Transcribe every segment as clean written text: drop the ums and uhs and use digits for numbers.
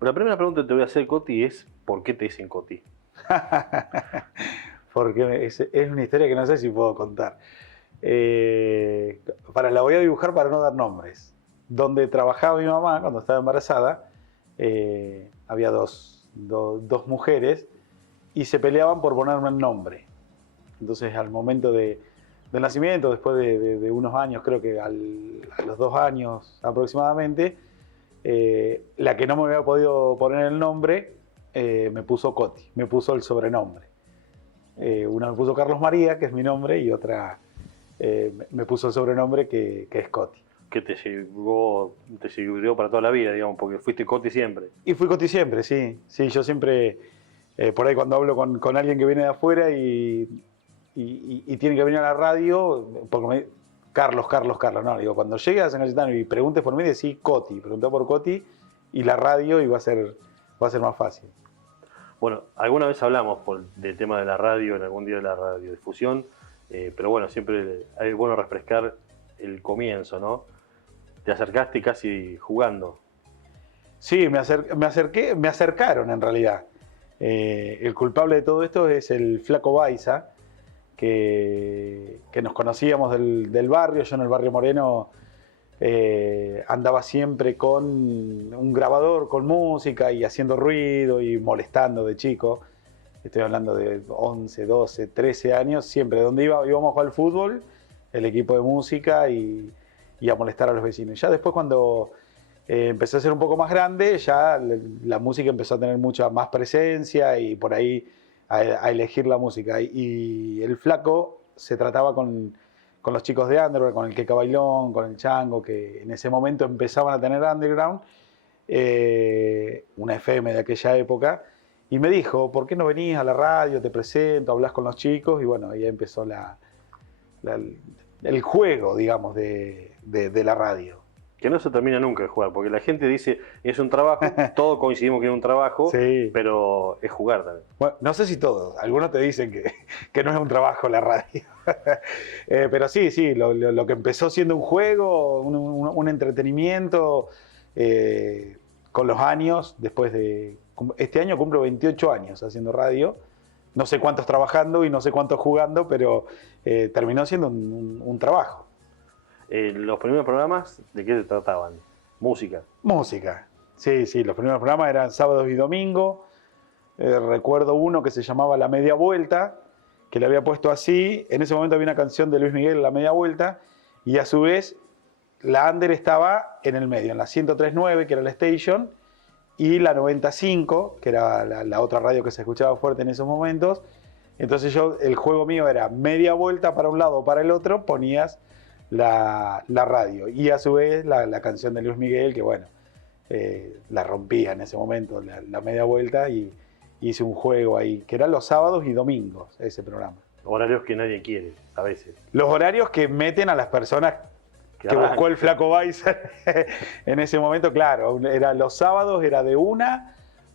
La primera pregunta que te voy a hacer, Coti, es ¿por qué te dicen Coti? Porque es una historia que no sé si puedo contar. La voy a dibujar para no dar nombres. Donde trabajaba mi mamá cuando estaba embarazada, había dos mujeres y se peleaban por ponerme el nombre. Entonces al momento del nacimiento, después de unos años, creo que a los 2 años aproximadamente, la que no me había podido poner el nombre me puso Coti, me puso el sobrenombre. Una me puso Carlos María, que es mi nombre, y otra me puso el sobrenombre que es Coti. Que te sirvió para toda la vida, digamos, porque fuiste Coti siempre. Y fui Coti siempre, sí. Sí, yo siempre, por ahí cuando hablo con alguien que viene de afuera y tiene que venir a la radio, Carlos, no, digo, cuando llegue a San Cayetano y preguntes por mí, decís Coti, preguntá por Coti y la radio y va a ser más fácil. Bueno, alguna vez hablamos del tema de la radio, en algún día de la radiodifusión, pero bueno, siempre es bueno refrescar el comienzo, ¿no? Te acercaste casi jugando. Sí, me acercaron en realidad. El culpable de todo esto es el Flaco Baiza, que nos conocíamos del barrio. Yo en el barrio Moreno andaba siempre con un grabador, con música y haciendo ruido y molestando de chico. Estoy hablando de 11, 12, 13 años, siempre donde íbamos a jugar al fútbol, el equipo de música y a molestar a los vecinos. Ya después cuando empecé a ser un poco más grande, ya la música empezó a tener mucha más presencia y por ahí a elegir la música. Y el Flaco se trataba con los chicos de Underground, con el Queca Bailón, con el Chango, que en ese momento empezaban a tener Underground, una FM de aquella época, y me dijo, ¿por qué no venís a la radio, te presento, hablas con los chicos? Y bueno, ahí empezó el juego, digamos, de la radio. Que no se termina nunca de jugar, porque la gente dice, es un trabajo, todos coincidimos que es un trabajo, sí, pero es jugar también. Bueno, no sé si todos, algunos te dicen que no es un trabajo la radio. Pero sí, lo que empezó siendo un juego, un entretenimiento, con los años, este año cumplo 28 años haciendo radio, no sé cuántos trabajando y no sé cuántos jugando, pero terminó siendo un trabajo. Los primeros programas, ¿de qué se trataban? Música. Música, sí, los primeros programas eran sábados y domingos. Recuerdo uno que se llamaba La Media Vuelta, que le había puesto así. En ese momento había una canción de Luis Miguel, La Media Vuelta, y a su vez la Under estaba en el medio, en la 103.9, que era la station, y la 95, que era la otra radio que se escuchaba fuerte en esos momentos. Entonces el juego mío era media vuelta para un lado o para el otro, ponías la radio, y a su vez la canción de Luis Miguel, que bueno, la rompía en ese momento, la media vuelta, y hice un juego ahí, que eran los sábados y domingos, ese programa. Horarios que nadie quiere, a veces. Los horarios que meten a las personas que buscó el Flaco Baiza en ese momento, claro, los sábados era de 1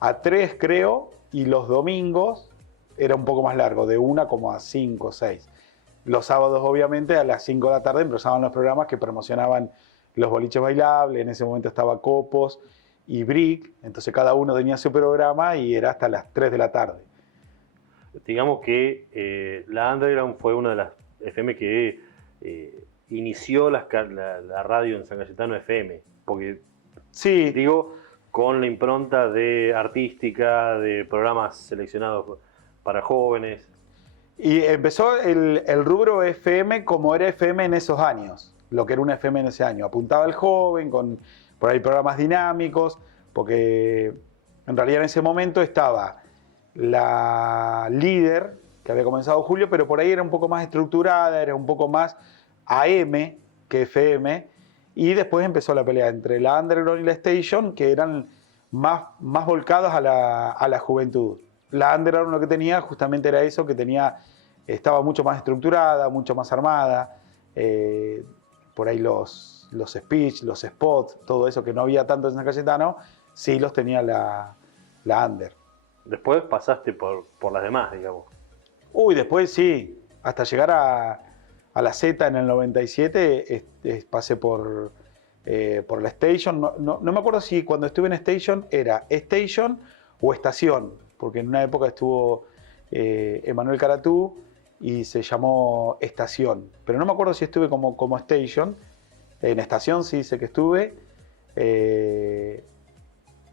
a 3, creo, y los domingos era un poco más largo, de 1 como a 5 o 6. Los sábados, obviamente, a las 5 de la tarde empezaban los programas que promocionaban los boliches bailables. En ese momento estaba Copos y Brick, entonces cada uno tenía su programa y era hasta las 3 de la tarde. Digamos que la Underground fue una de las FM que inició la radio en San Cayetano FM, porque sí, digo, con la impronta de artística, de programas seleccionados para jóvenes. Y empezó el rubro FM como era FM en esos años, lo que era una FM en ese año. Apuntaba al joven, con por ahí programas dinámicos, porque en realidad en ese momento estaba la líder, que había comenzado Julio, pero por ahí era un poco más estructurada, era un poco más AM que FM, y después empezó la pelea entre la Underground y la Station, que eran más volcados a la juventud. La Underground lo que tenía justamente era eso, que estaba mucho más estructurada, mucho más armada, por ahí los speech, los spots, todo eso que no había tanto en San Cayetano, sí los tenía la Under. Después pasaste por las demás, digamos. Después sí, hasta llegar a la Z en el 97, pasé por por la Station. No me acuerdo si cuando estuve en Station era Station o Estación, porque en una época estuvo Emanuel Caratú y se llamó Estación. Pero no me acuerdo si estuve como Station. En Estación sí sé que estuve.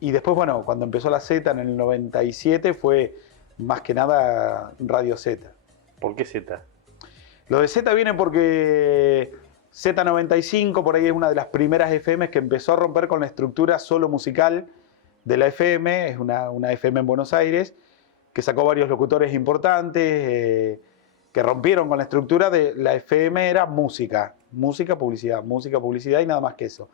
Y después, bueno, cuando empezó la Z en el 97 fue más que nada Radio Z. ¿Por qué Z? Lo de Z viene porque Z95 por ahí es una de las primeras FM que empezó a romper con la estructura solo musical de la FM. Es una FM en Buenos Aires que sacó varios locutores importantes que rompieron con la estructura de la FM. Era música, música, publicidad y nada más que eso.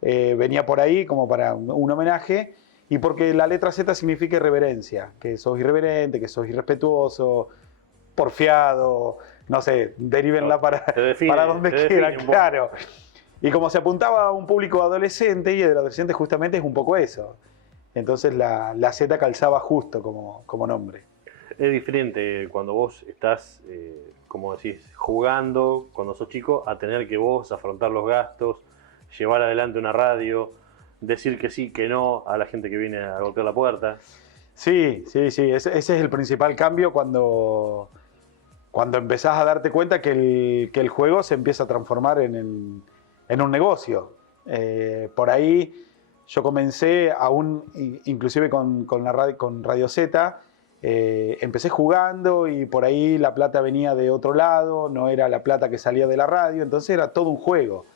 Venía por ahí como para un homenaje y porque la letra Z significa irreverencia, que sos irreverente, que sos irrespetuoso, porfiado, no sé, derívenla para donde quieran, claro. Y como se apuntaba a un público adolescente, y el adolescente justamente es un poco eso, entonces la Z calzaba justo como nombre. Es diferente cuando vos estás, como decís, jugando, cuando sos chico, a tener que vos afrontar los gastos, llevar adelante una radio, decir que sí, que no a la gente que viene a golpear la puerta. Sí, ese es el principal cambio cuando empezás a darte cuenta que el juego se empieza a transformar en un negocio. Por ahí yo comencé inclusive con Radio Z, empecé jugando y por ahí la plata venía de otro lado, no era la plata que salía de la radio, entonces era todo un juego.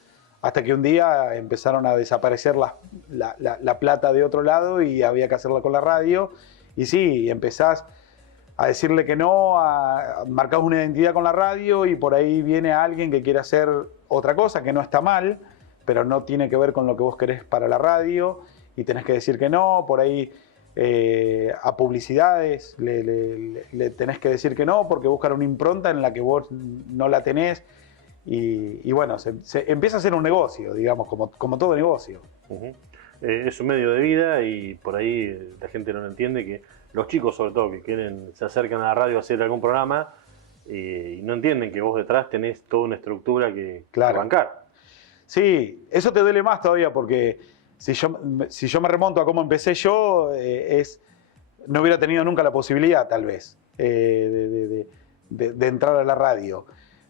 Hasta que un día empezaron a desaparecer la plata de otro lado y había que hacerla con la radio. Y sí, empezás a decirle que no, marcás una identidad con la radio y por ahí viene alguien que quiere hacer otra cosa, que no está mal, pero no tiene que ver con lo que vos querés para la radio y tenés que decir que no. Por ahí a publicidades le tenés que decir que no porque buscan una impronta en la que vos no la tenés. Y bueno, se empieza a hacer un negocio, digamos, como todo negocio. Es un medio de vida y por ahí la gente no lo entiende, que los chicos sobre todo que se acercan a la radio a hacer algún programa y no entienden que vos detrás tenés toda una estructura que bancar. Sí, eso te duele más todavía porque si yo me remonto a cómo empecé yo, no hubiera tenido nunca la posibilidad tal vez de entrar a la radio.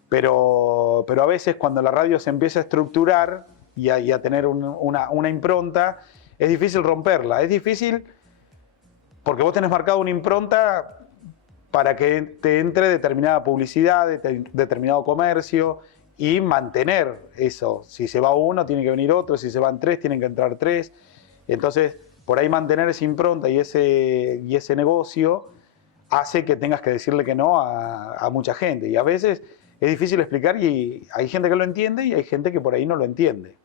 Pero a veces cuando la radio se empieza a estructurar y a tener una impronta, es difícil romperla. Es difícil porque vos tenés marcado una impronta para que te entre determinada publicidad, determinado comercio y mantener eso. Si se va uno, tiene que venir otro. Si se van tres, tienen que entrar tres. Entonces, por ahí mantener esa impronta y ese negocio hace que tengas que decirle que no a mucha gente. Y a veces es difícil explicar y hay gente que lo entiende y hay gente que por ahí no lo entiende.